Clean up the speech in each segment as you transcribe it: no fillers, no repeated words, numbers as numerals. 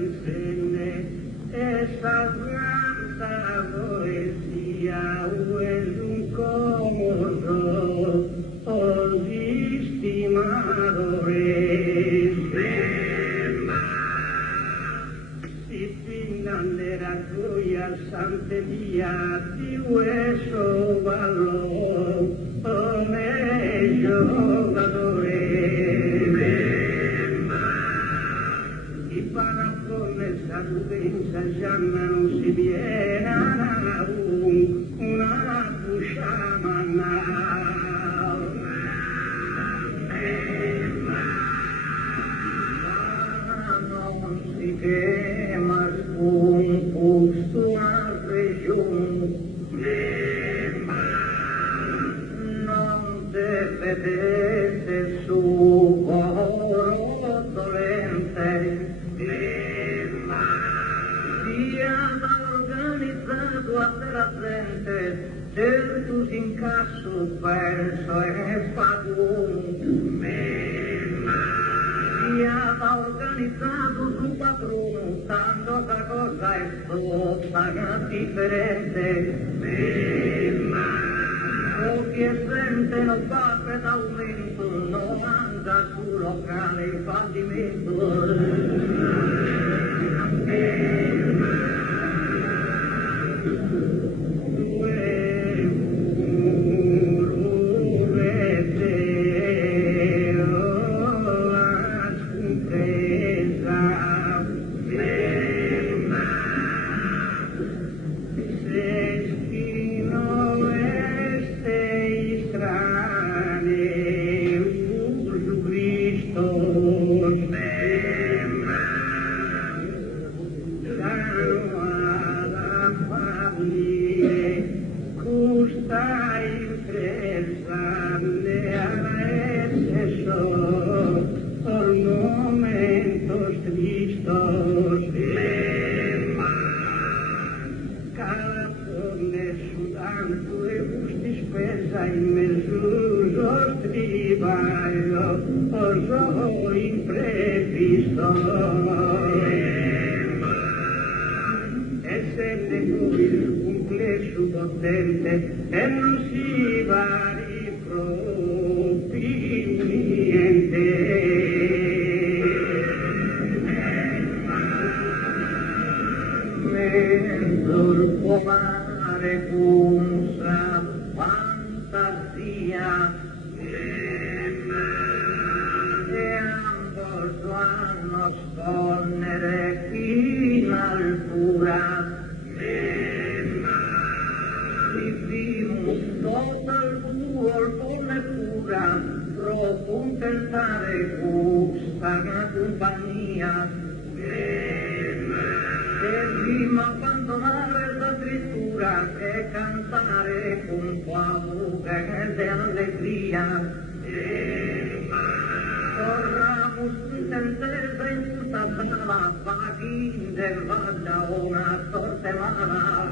insegna esa santa poesia es un comodo oggi stimadores si finan de la cuya santería di hueso valor o meglio para con esa prudencia ya no si viene aún una pushamana non si quema un posto a regione non te vedete su oro dolente organizzato a la gente certus incassos verso e fagun sia organizzato su padrono tanto la cosa è tutta differente o chi è sente non va per aumento non anda sul locale il fallimento e non si va niente mentre volare punza fantasia e ambolso a nascondere in altura contentare questa compagnia e prima abbandonare la scrittura e cantare con paura e allegria corramos intentesa in tutta sala paghin del vada una sorte mala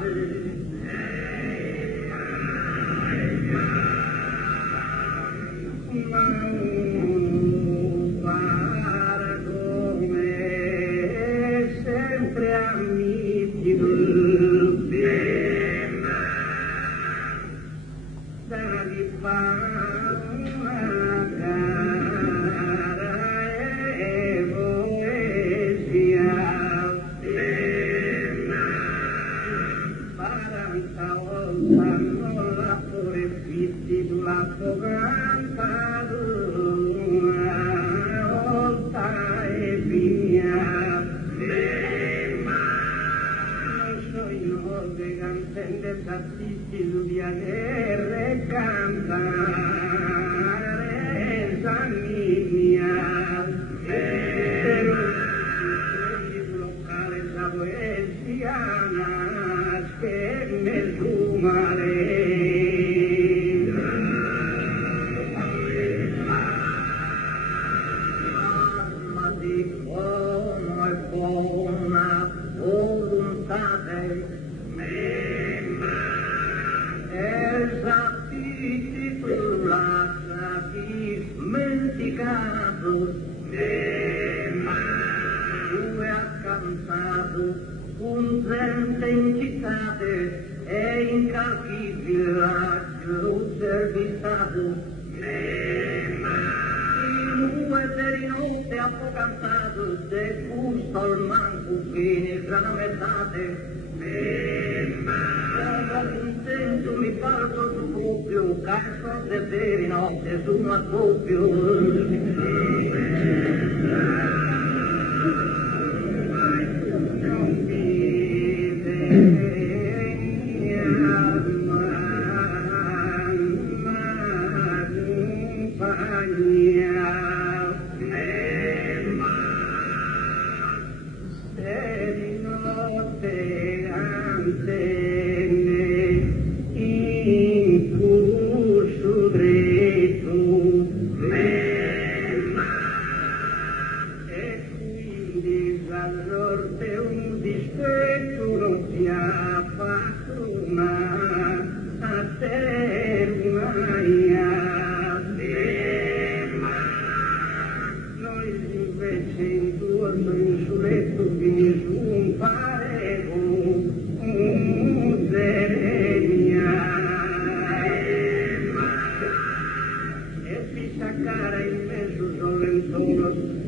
cansato, punzente in citate e in qualche villaggio servistato. Per notte appocantato, se gusto al manco fine tramettate. Dopo un senso mi parto su doppio, cazzo de per notte su un accoppio. Non vive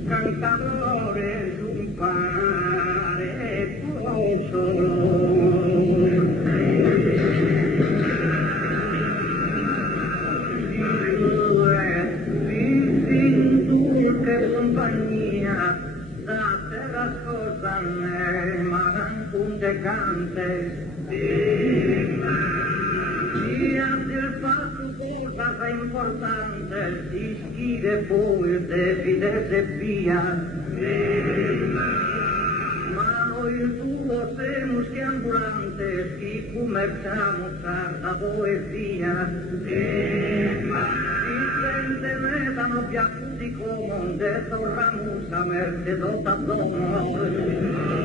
cantatore d'un pare posso. Che compagnia da terra scorsa ma un decante sia il fatto cosa importante si schide poi se fidesse via ma il tuo seno schiambulante si commerciamo sarda poesia sente me danno piaciuti come detto ramusa merte dota dono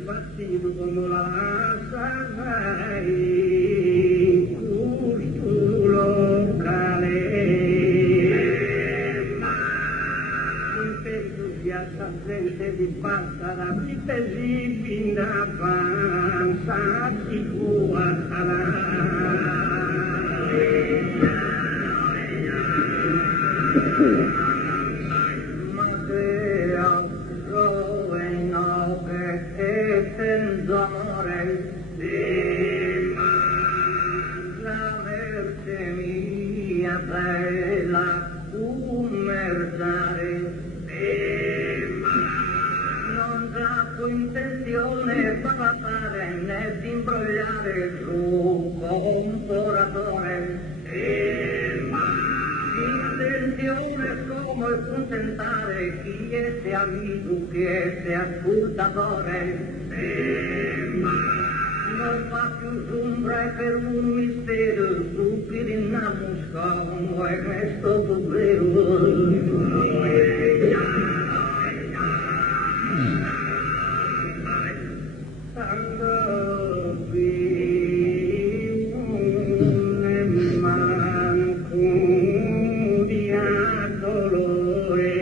sbattido come la sai gusto locale un entusiasta gente di pasta da pitesi fin da panza si può la merce mia bella commerciare non tratto intenzione baratare né di imbrogliare su comporatore intenzione come contentare chi è amico chi è ascoltatore non fa più sombra per un mistero stupido innamuscato e questo povero tanto vivo ne manco di dolore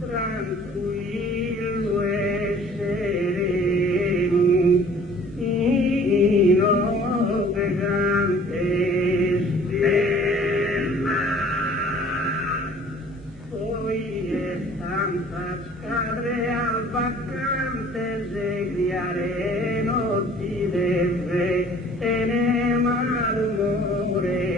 tranquillo e sereno inopegante poi è tanta scadre al vacante segliare non si deve tenere malumore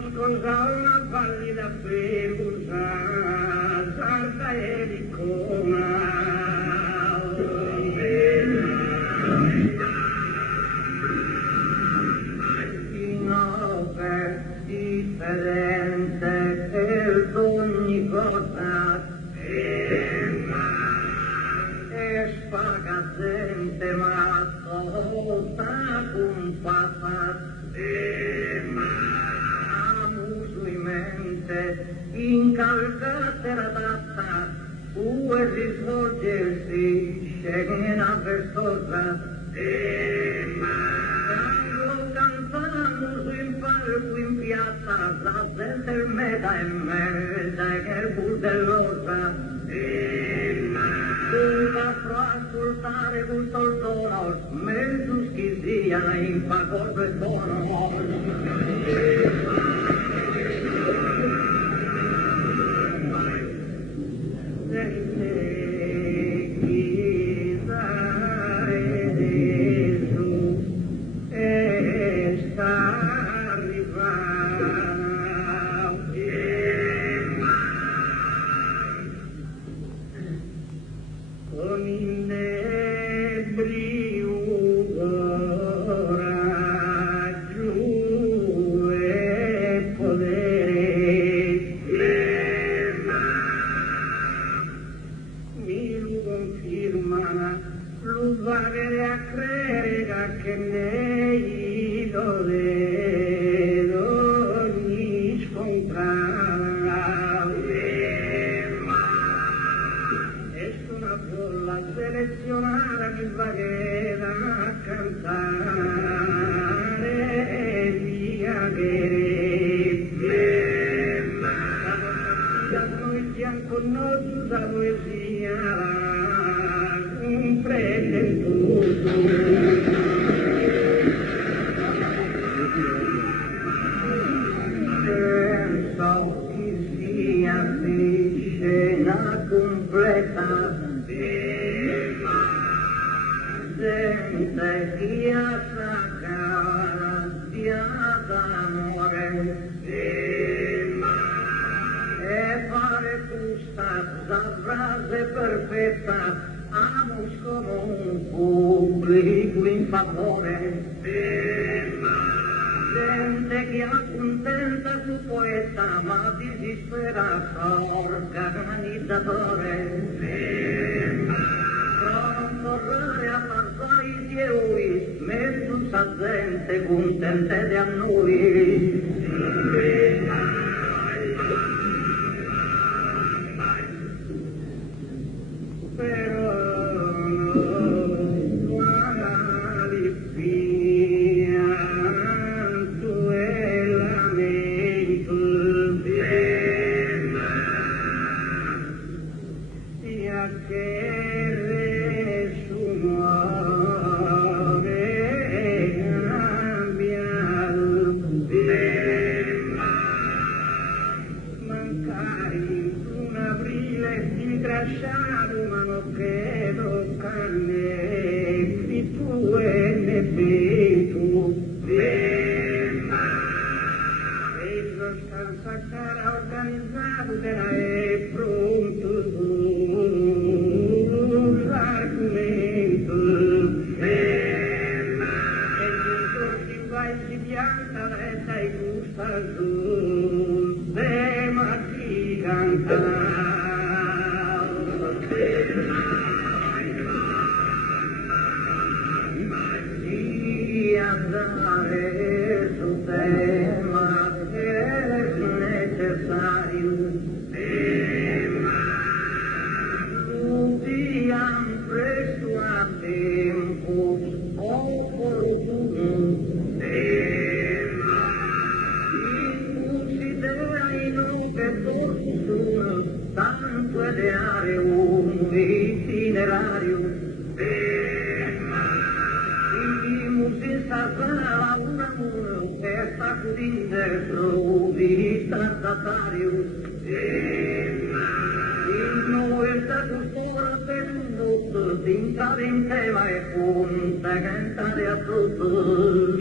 scosato una pallida pelusa, sarda e ricona. Innove, differente per ogni cosa, e spagazente ma tolta con papa, incalcate la data, due risvolgersi, scena verstosa, quando cantando in palco in piazza, la gente meda e merda che il burdellosa, la fa ascoltare questo tono, mezzo schizia in favore del tono. Gente che accontenta su poeta ma disispera organizzatore, concorrere a far paesi eroi, mezzo sa gente contente a noi. In tema e punta cantare a tutto.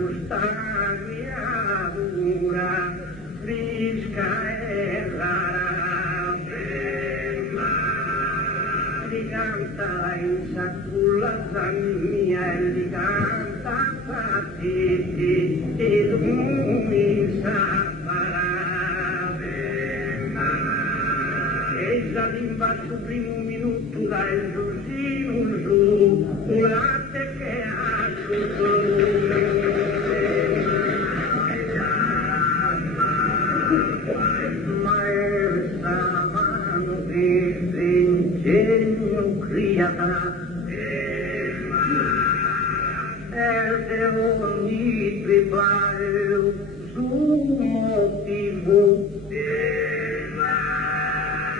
Gustavia dura, frisca canta in saculla mia e li canta fatti e lui sa parare e già l'imbasso primo minuto dai giusino giù latte che ha ingegno criata e ogni tribale su motivo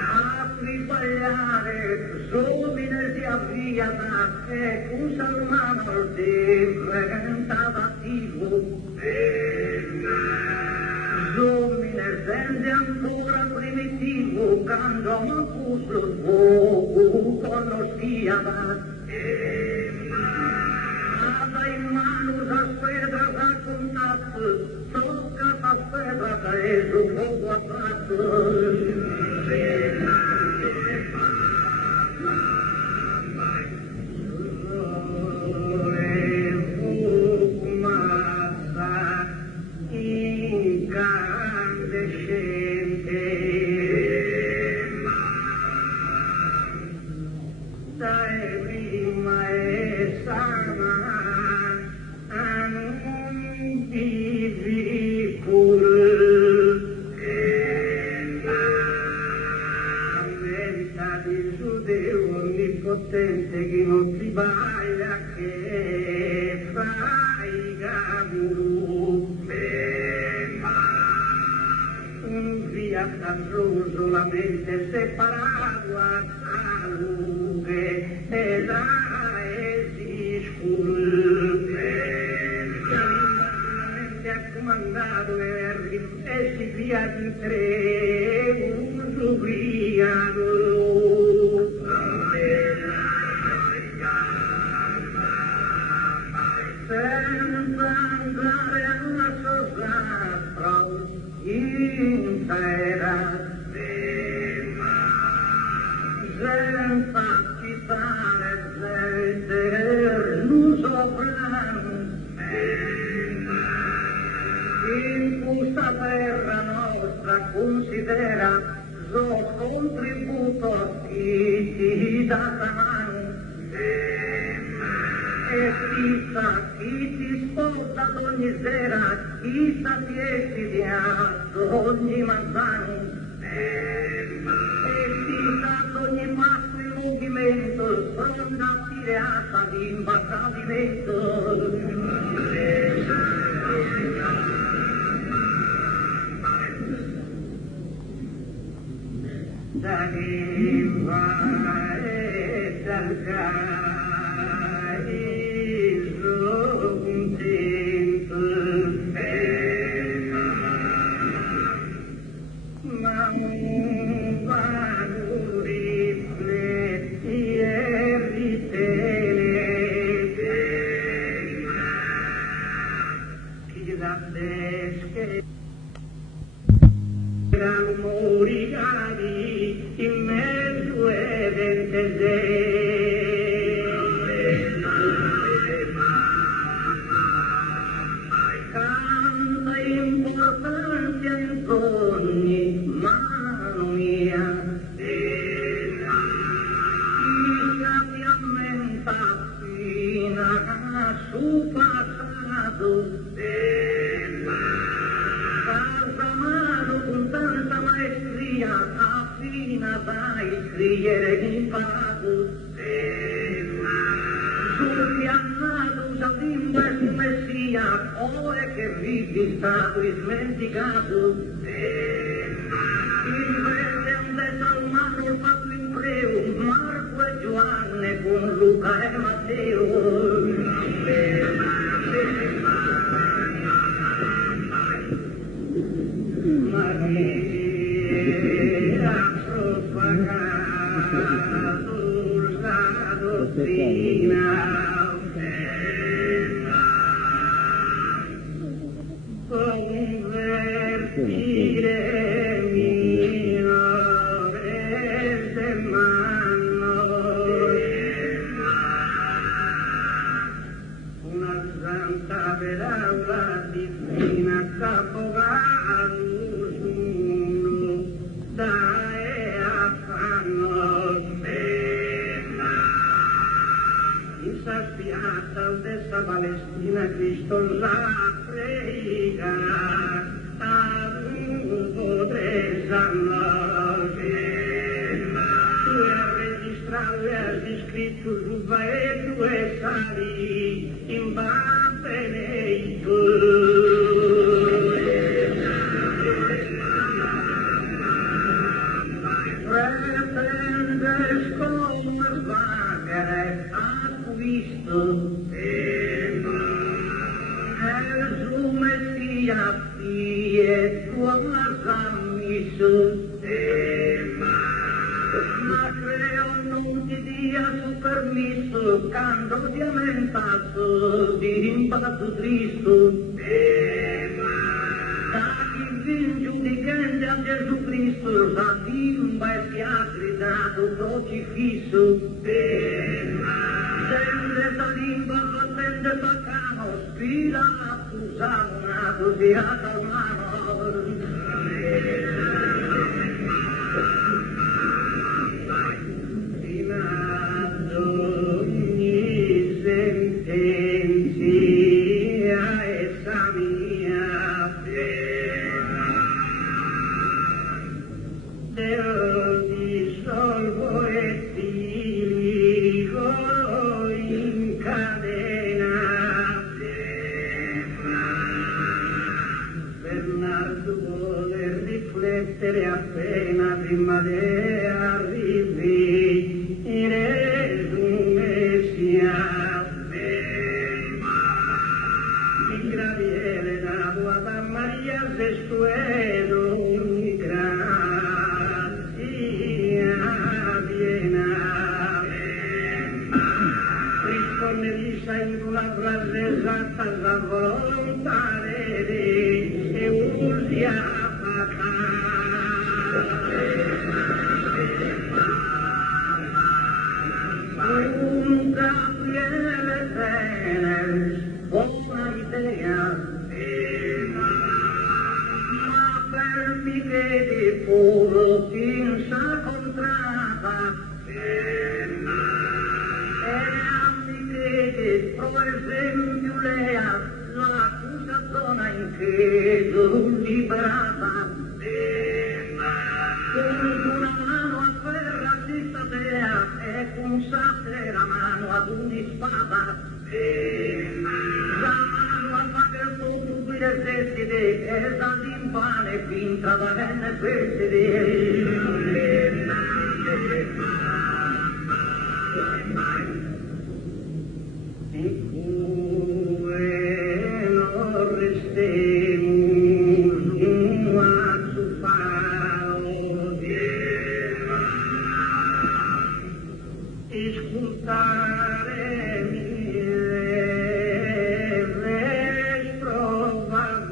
a tribagliare somine si avviata e un salmano si presentava attivo Domine sente ancora primitivo, quando Marcus lo sfogo conosciava. Ada in mano la pedra da contatto, tocca la pedra e su fuoco attratto. Onnipotente che non si baglia che fai gaburu un via tanroso la mente separato a salute e la esiscurre l'immaginamente accomandato e si via di tre un subriaco senza andare a una sosatra intera senza citare l'uso plano in questa terra nostra considera lo contributo ti dà la mano e chissà chi ti sposta ad ogni sera, chissà ti estudia ogni manzano e chissà ad ogni passo il movimento sonda tirata di imbassamento. Da chi va e dal in mezzo e canta importante Antoni, mano mia, chi ammenta fino su passato, con tanta maestria affina dai scrivere in pago sul piannato s'avvimba e su messia ore che vivi stato smenticato in verde un detto al mano il fatto impreo Marco e Giovanni con Luca e Matteo convertire mio e mano Martina Cristo la prega, Scritto ruba e due sali in Babeneico. Pretendes come svagare acquisto Gesù Messia e tua ammisso ma creo non ti dia su permisso canto di aumentato di impatto tristo da chi vin giudicante a Gesù Cristo da timba e si ha gridato crocifisso sempre da limba battente baccano spila accusavo una così a calmano appena prima di arrivi in Messia in Gabriele da Guada Maria Zestuero in grazia piena risponde in una frase esatta la volontà e usia un Gabriele Tenes, buona idea, ma per mi vedi puro finza contrata, e a mi vedi pro esempio lea, l'accusatona in credo liberata, con una mano a ferra si statea e con sate la mano ad un'ispada la mano a fare il tuo pubblico sestide e dall'impane finta da venne sestide e cue non restemo ascoltare mille sprovagore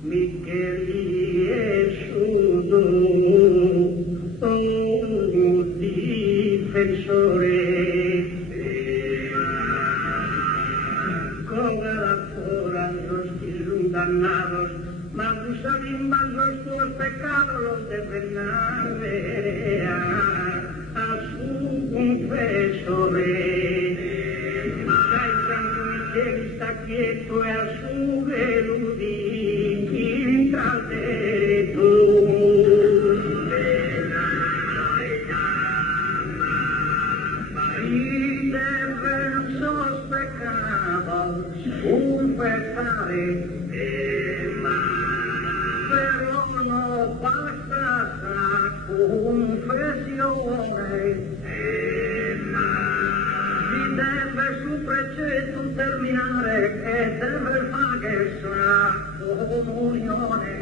Micheli e Sudo un difensore come la foran los dannados ma tu salimos los tus pecados los de Bernabé a su confesore dai Santo Michele sta quieto e a su veludi intralde tu y de versos pecados un peccare però no basta la confessione si deve su precetto terminare e deve fare la comunione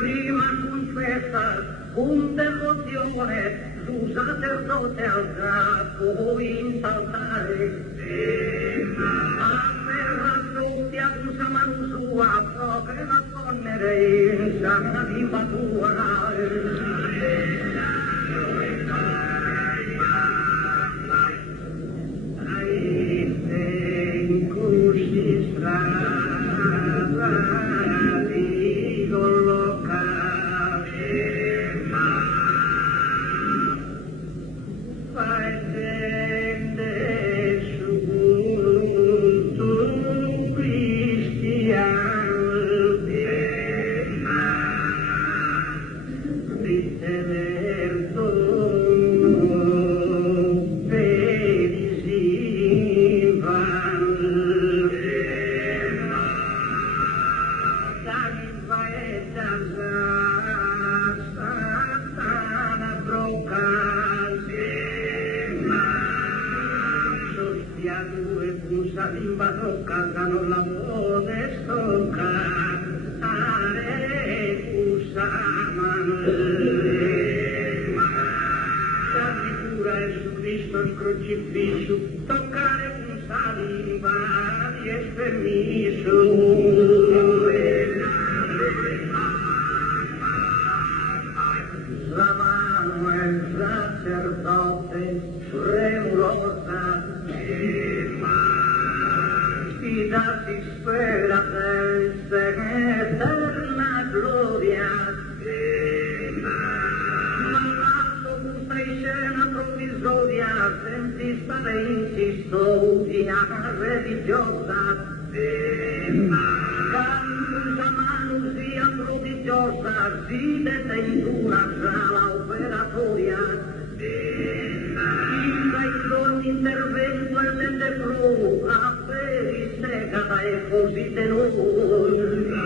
prima confessa con devozione su sacerdote al capo in saltare tutti ad una mano sua proprio la ponnere in sana vita tua in cui strada di colloca crocifisso, toccare un saliva, es permiso. La mano el sacerdote, tremulosa, y da si spera verse eterna gloria. Scena provvisoria, senza stare in custodia religiosa. Cantusa manusia prodigiosa, si detentura sala operatoria. In ogni intervento e nelle prove, a perisegata e così tenuta.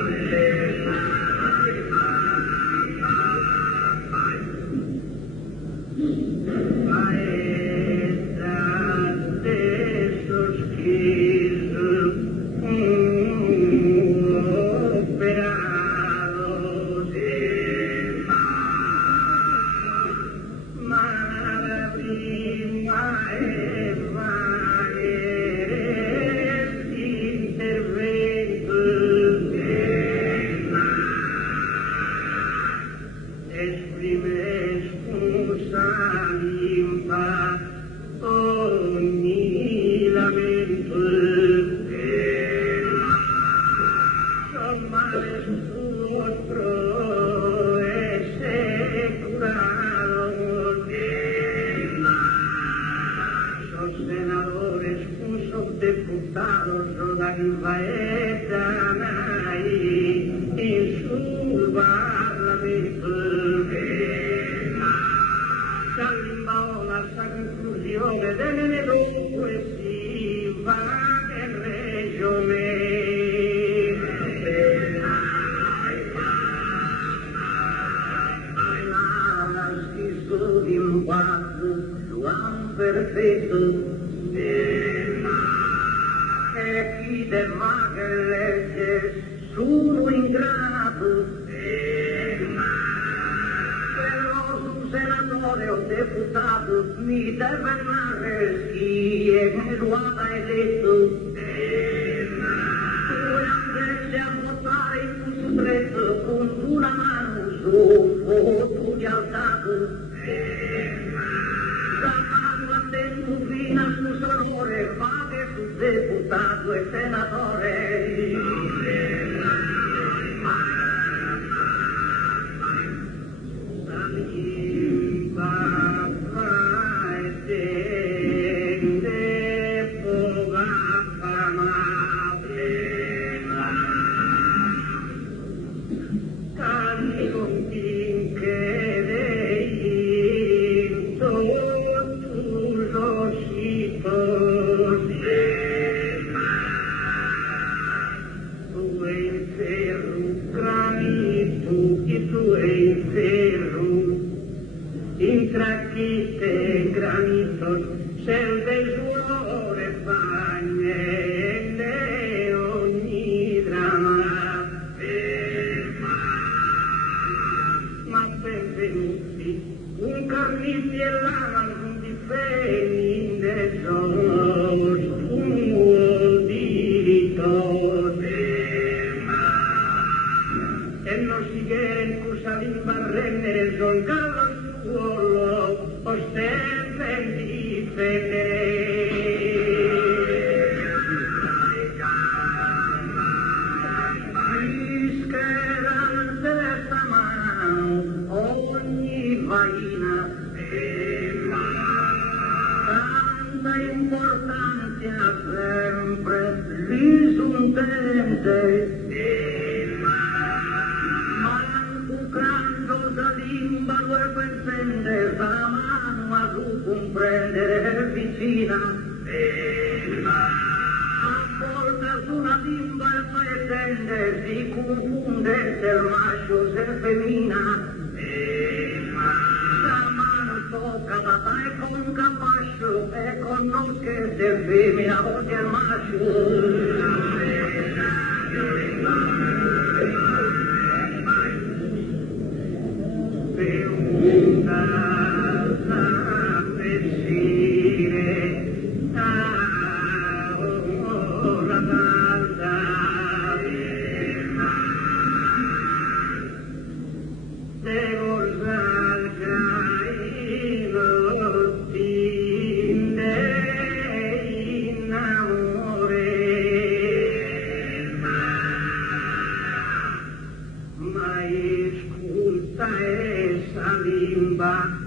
bimba,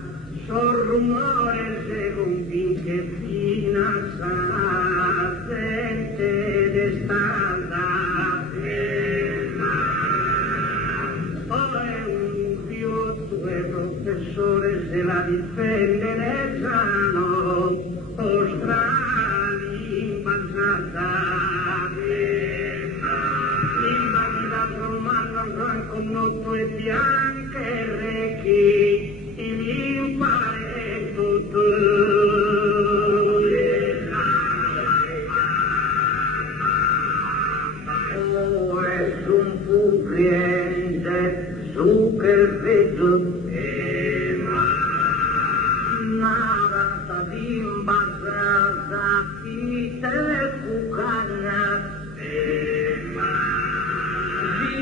son rumores según que fina sa gente de strada un più due professore se la difende nel sano Australi basata con notto e bianche recchi il impare tutto oh es un pugriente su che vedo nada sta bimbasata chi te cucagna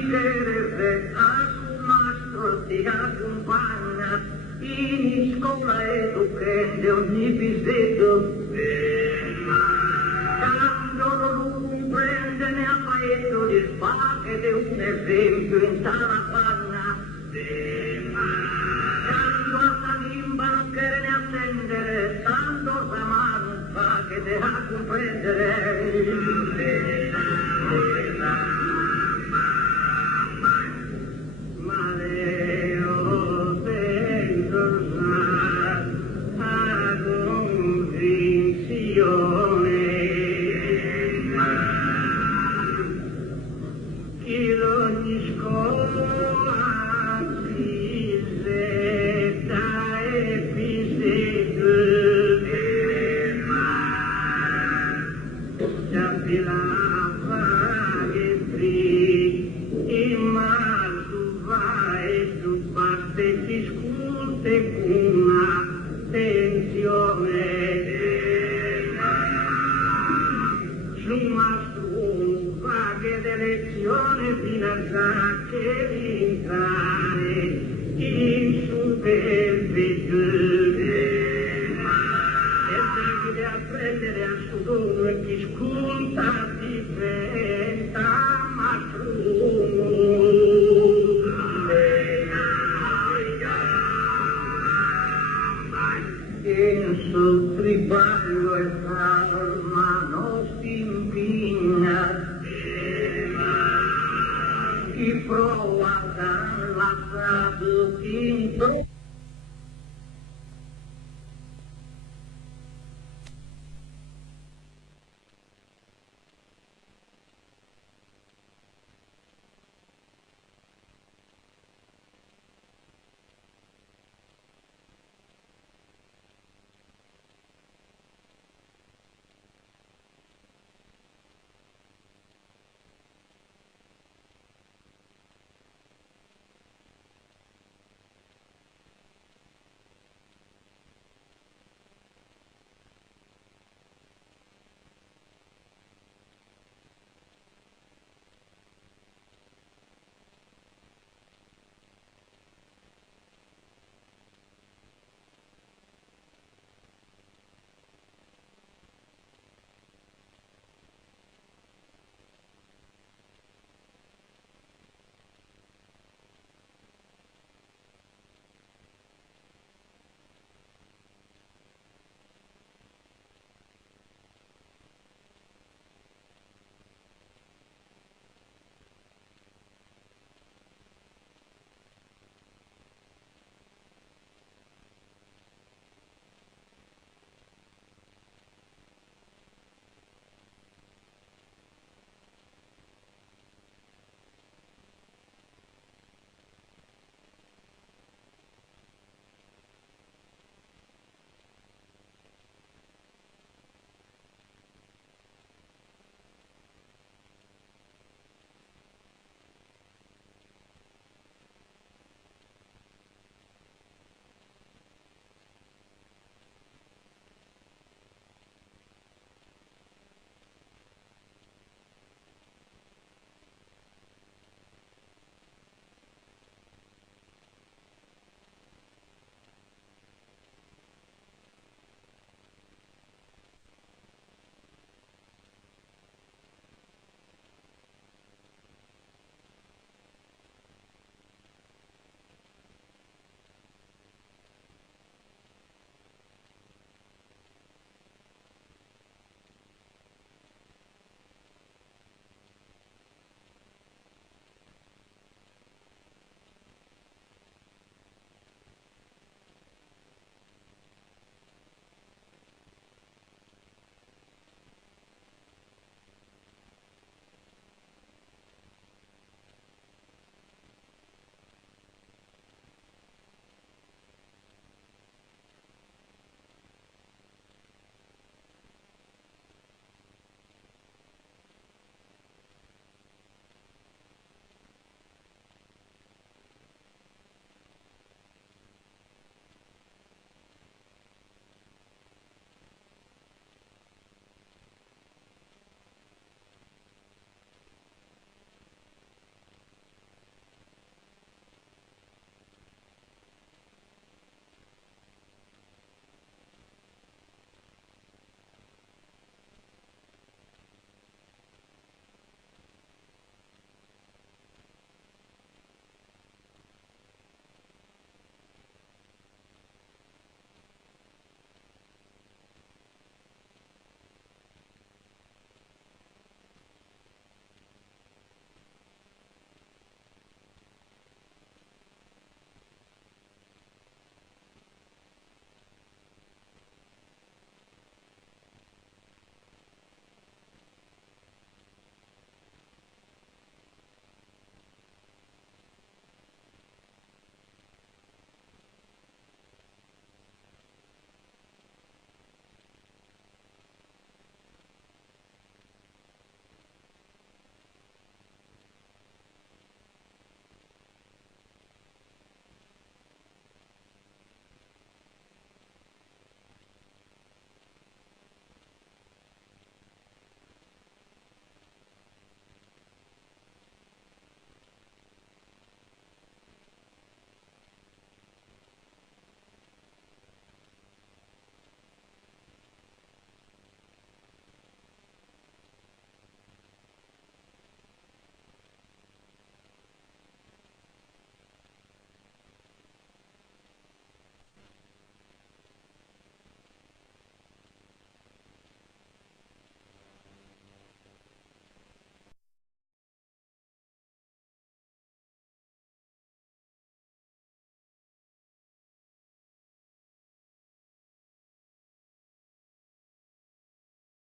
a su mastro ti accompagna in scuola educante ogni bisetto quando non comprende ne ha paese di spacche di un esempio in sala panna quando a sta limba non chiede ne attendere tanto sa mano fa che te a comprendere chi prova dall'azzardo